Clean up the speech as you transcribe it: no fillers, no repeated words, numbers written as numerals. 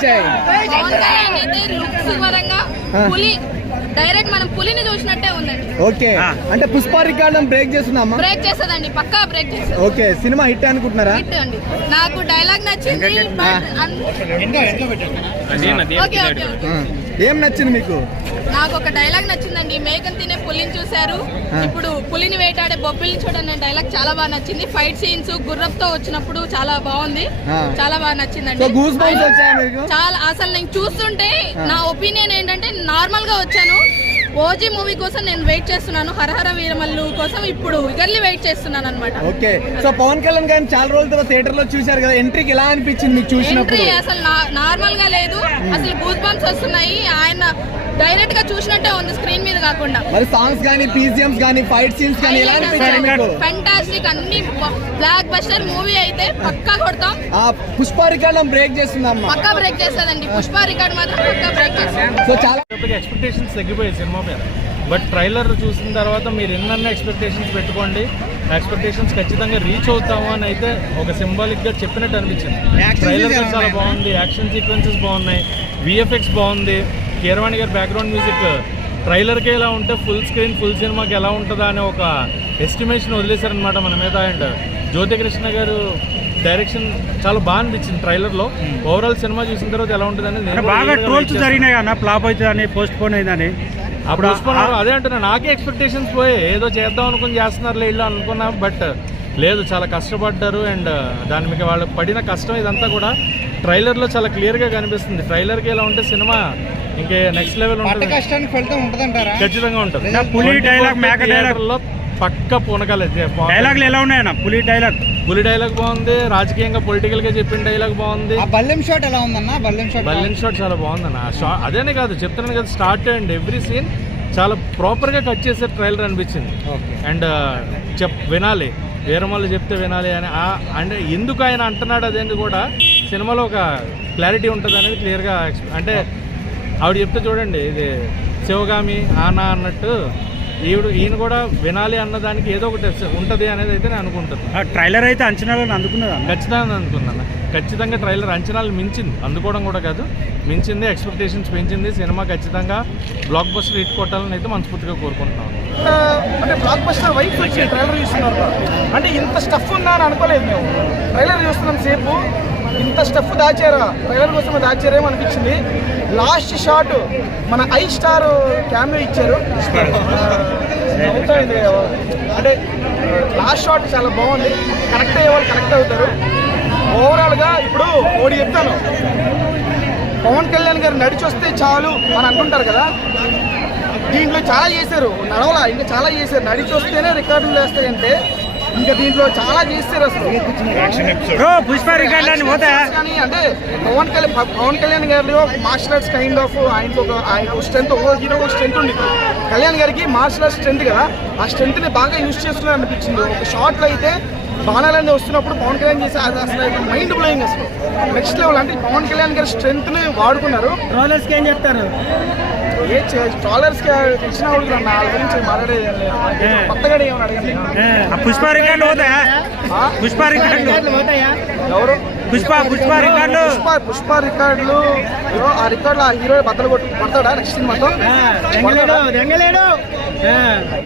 నచ్చాయి? లుక్స్ పరంగా పులి డైరెక్ట్ మనం పులిని చూసినట్టే ఉందండి. ఓకే, అంటే పుష్ప రికార్డ్ బ్రేక్ చేస్తున్నామా? బ్రేక్ చేస్తుందండి, పక్కా బ్రేక్ చేస్తుంది. ఓకే, సినిమా హిట్ అనుకుంటున్నారా? హిట్ అండి. నాకు డైలాగ్ నచ్చింది. ఏం నచ్చింది మీకు? నాకు ఒక డైలాగ్ నచ్చిందండి. మేకను తినే పులిని చూశారు, ఇప్పుడు పులిని వేటాడే బొబ్బిల్ని చూడండి. డైలాగ్ చాలా బాగా నచ్చింది. ఫైట్ సీన్స్ గుర్రంతో వచ్చినప్పుడు చాలా బాగుంది, చాలా బాగా నచ్చిందండి. చాలా అసలు నేను చూస్తుంటే నా ఒపీనియన్ ఏంటంటే నార్మల్ గా వచ్చాను. ఓజీ మూవీ కోసం నేను వెయిట్ చేస్తున్నాను, హరహర వీరమల్లు కోసం ఇప్పుడు ఇగర్లీ వెయిట్ చేస్తున్నాను అనమాట. ఓకే, సో పవన్ కళ్యాణ్ గారిని చాలా రోజుల తర్వాత థియేటర్ లో చూశారు కదా, ఎంట్రీకి ఎలా అనిపించింది మీకు చూసినప్పుడు? ఎంట్రీ అసలు నార్మల్ గా లేదు, అసలు గూస్ బంప్స్ వస్తున్నాయి. ఆయన డైరెక్ట్ గా చూసినట్టే ఉంది, స్క్రీన్ మీద కాకుండా. మరి సాంగ్స్ గానీ, పీసీఎంస్ గానీ, ఫైట్ సీన్స్ గానీ ఎలా అనిపించాయి మీకు? ఫెంటాస్టిక్, అన్ని బ్లాక్ బస్టర్ మూవీ అయితే పక్కా కొడతాం. పుష్ప రికార్డ్ బ్రేక్ చేస్తుందమ్మా? పక్కా బ్రేక్ చేస్తుందండి, పుష్ప రికార్డ్ మాత్రం పక్కా బ్రేక్ చేస్తుంది. సో చాలా ఎక్స్పెక్టేషన్స్ తగ్గిపోయాయి సినిమా మీద, బట్ ట్రైలర్ చూసిన తర్వాత మీరు ఎన్నెన్న ఎక్స్పెక్టేషన్స్ పెట్టుకోండి, ఎక్స్పెక్టేషన్స్ ఖచ్చితంగా రీచ్ అవుతాము అని అయితే ఒక సింబాలిక్ గా చెప్పినట్టు అనిపించింది. ట్రైలర్ చాలా బాగుంది, యాక్షన్ సీక్వెన్సెస్ బాగున్నాయి, విఎఫ్ఎక్స్ బాగుంది, కీరవాణి గారి బ్యాక్గ్రౌండ్ మ్యూజిక్ ట్రైలర్కే ఎలా ఉంటే ఫుల్ స్క్రీన్ ఫుల్ సినిమాకి ఎలా ఉంటుందా అనే ఒక ఎస్టిమేషన్ వదిలేశారనమాట మన మీద. అండ్ జ్యోతికృష్ణ గారు డైరెక్షన్ చాలా బాగా అనిపించింది ట్రైలర్లో. ఓవరాల్ సినిమా చూసిన తర్వాత ఎలా ఉంటుంది అనేది బాగా ట్రోల్స్ జరిగినాయి అన్న, ఫ్లాప్ అవుతుందని, పోస్ట్ పోన్ అయిందని. అప్పుడు అదే అంటున్నా, నాకే ఎక్స్పెక్టేషన్స్ పోయి ఏదో చేద్దాం అనుకుని చేస్తున్నారు ఇల్లు అనుకున్నా, బట్ లేదు, చాలా కష్టపడ్డారు. అండ్ దాని మీద వాళ్ళు పడిన కష్టం ఇదంతా కూడా ట్రైలర్లో చాలా క్లియర్గా కనిపిస్తుంది. ట్రైలర్కి ఎలా ఉంటే సినిమా ఇంకే నెక్స్ట్ లెవెల్ ఉంటుంది, ఖచ్చితంగా ఉంటుంది. పులి డైలాగ్, మేక డైలాగ్ లో పక్క పూనకాలు డైలాగ్లు ఎలా ఉన్నాయన్న? పులి డైలాగ్ బాగుంది, రాజకీయంగా పొలిటికల్ గా చెప్పిన డైలాగ్ బాగుంది. బల్లెం షాట్ ఎలా ఉందన్న? బల్లెం షాట్ చాలా బాగుందన్న. అదేనే కాదు చెప్తున్నాను కదా, స్టార్ట్ అండ్ ఎవ్రీ సీన్ చాలా ప్రాపర్ గా కట్ చేసే ట్రైలర్ అనిపించింది. అండ్ వినాలి, వీరమల్లు చెప్తే వినాలి అని, అంటే ఎందుకు ఆయన అంటున్నాడు అదేంటి కూడా సినిమాలో ఒక క్లారిటీ ఉంటుంది అనేది క్లియర్గా. అంటే ఆవిడ చెప్తే చూడండి, ఇది శివగామి ఆనా అన్నట్టు ఈయన కూడా వినాలి అన్నదానికి ఏదో ఒకటి ఉంటుంది అనేది అయితే నేను అనుకుంటున్నాను. ట్రైలర్ అయితే అంచనాలను అందుకున్నదా? ఖచ్చితంగా అనుకున్నాను, ఖచ్చితంగా ట్రైలర్ అంచనాలు మించింది, అందుకోవడం కూడా కాదు మించింది, ఎక్స్పెక్టేషన్స్ పెంచింది. సినిమా ఖచ్చితంగా బ్లాక్ బస్టర్ హిట్ కొట్టాలని అయితే మనస్ఫూర్తిగా కోరుకుంటున్నాను. అంటే బ్లాక్ బస్టర్ వైపు వచ్చి ట్రైలర్ చూస్తున్నారు, అంటే ఇంత స్టఫ్ ఉందా అని అనుకోలేదు మేము. ట్రైలర్ చూస్తున్నాం సేపు, ఇంత స్టఫ్ దాచారా, ట్రైలర్ కోసం దాచారేమో అనిపించింది. లాస్ట్ షాట్ మన ఐ స్టార్ క్యామియో ఇచ్చారు, అంటే లాస్ట్ షాట్ చాలా బాగుంది. కనెక్ట్ అయ్యే వాళ్ళు కనెక్ట్ అవుతారు. ఓవరాల్గా ఇప్పుడు ఓడి చెప్తాను, పవన్ కళ్యాణ్ గారు నడిచి వస్తే చాలు అని అనుకుంటారు కదా, దీంట్లో చాలా చేశారు, నడవలా ఇంకా చాలా చేశారు. నడిచి వస్తేనే రికార్డులు వేస్తాయంటే ఇంకా దీంట్లో చాలా చేస్తారు అసలు. కానీ అంటే పవన్ కళ్యాణ్ గారిలో మార్షల్ ఆర్ట్స్ కైండ్ ఆఫ్ ఆయన స్ట్రెంత్, ఒక హీరో స్ట్రెంత్ ఉంది. కళ్యాణ్ గారికి మార్షల్ ఆర్ట్స్ స్ట్రెంత్ కదా, ఆ స్ట్రెంత్ ని బాగా యూజ్ చేస్తున్నారు అనిపించింది. ఒక షాట్లో అయితే బాణాలన్నీ వస్తున్నప్పుడు పవన్ కళ్యాణ్ చేసి అసలు మైండ్ బ్లోయింగ్, అసలు నెక్స్ట్ లెవెల్. అంటే పవన్ కళ్యాణ్ గారి స్ట్రెంత్ ని వాడుకున్నారు. ట్రోలర్స్కి ఏం చెప్తారు? ట్రాలర్స్ కి ఇచ్చిన వాళ్ళు వాళ్ళ గురించి మాట్లాడేది కొత్తగా ఏమని అడగండి. పుష్ప రికార్డులు పోతాయా? పుష్ప రికార్డులు ఎవరు? పుష్ప రికార్డులు, పుష్ప రికార్డులు. ఆ రికార్డులు ఆ హీరో బద్దలు కొడతాడా నెక్స్ట్ సినిమాతో?